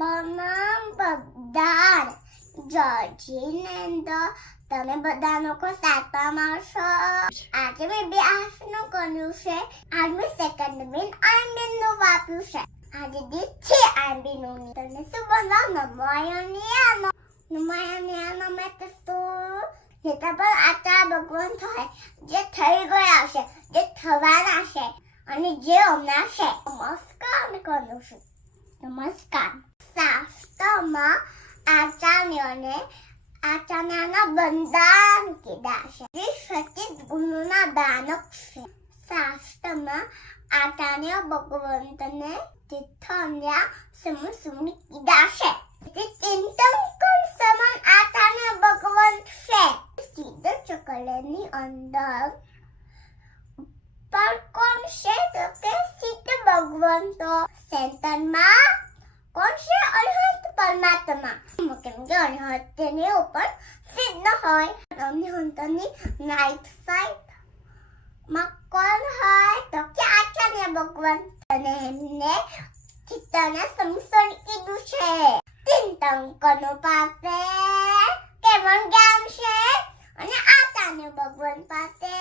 પ્રણામ બધા જોર્જીને તમે બધા લોકો સાતવામાં આવશો. આજે મેં બે આસનું કર્યું છે. આજ મેં સેકન્ડ બેન આંબીનું વાપર્યું છે. આજે દીધ છે આંબીનું. તમને શું બનાવો? નમાયાનો મેં તો જેતા પર આચાર ભગવાન થાય જે થઈ ગયા છે, જે થવાના છે અને જે હમણાં છે. નમસ્કાર કરું છું. નમસ્કાર. શાસ્ત્રમાં આચાર્યના બંધાન કીધા છે. 25 ગુણોના દાનક છે. શાસ્ત્રમાં આચાર્ય ભગવંતને તીર્થન્યા સમસુની કીધા છે. ચિંતન સમાન આચાર્ય ભગવંત છે. સીધા ચકલેની અંદર પર કોણ છે? તો કે સિદ્ધ ભગવંતો. સેન્ટરમાં કોણ છે? અરહત પરમાત્મા. કેમ કે અરહતની ઉપર સિદ્ધ હોય. અરહતની રાઈટ સાઈડ માં કોણ હોય? તો કે આચાર્ય ભગવંત. અને એમને ચિત્તને સમસણ કીધું છે. ચિંતનકનો પાસે કેવળ જ્ઞાન છે અને આચાર્ય ભગવંત પાસે